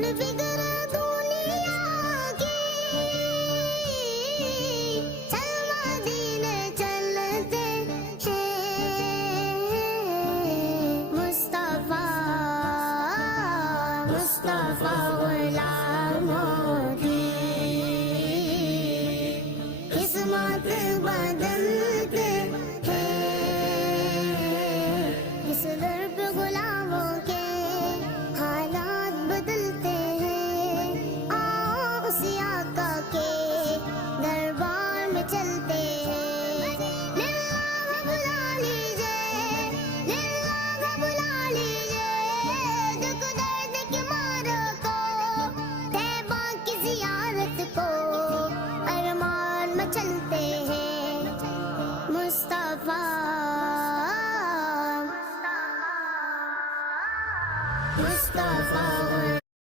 کون فکر دنیا کی، چل مدینے چلتے ہیں، مصطفیٰ مصطفیٰ غلاموں کی قسمت بدلتے ہیں، اس در پہ غلاموں کے حالات بدلتے ہیں، آؤ اسی آقا کے دربار میں چلتے ہیں، للہ بلا لیجئے، للہ بلا لیجئے، دکھ درد کے ماروں کو، طیبہ کی زیارت کو ارمان میں چلتے ہیں، مصطفیٰ مصطفیٰ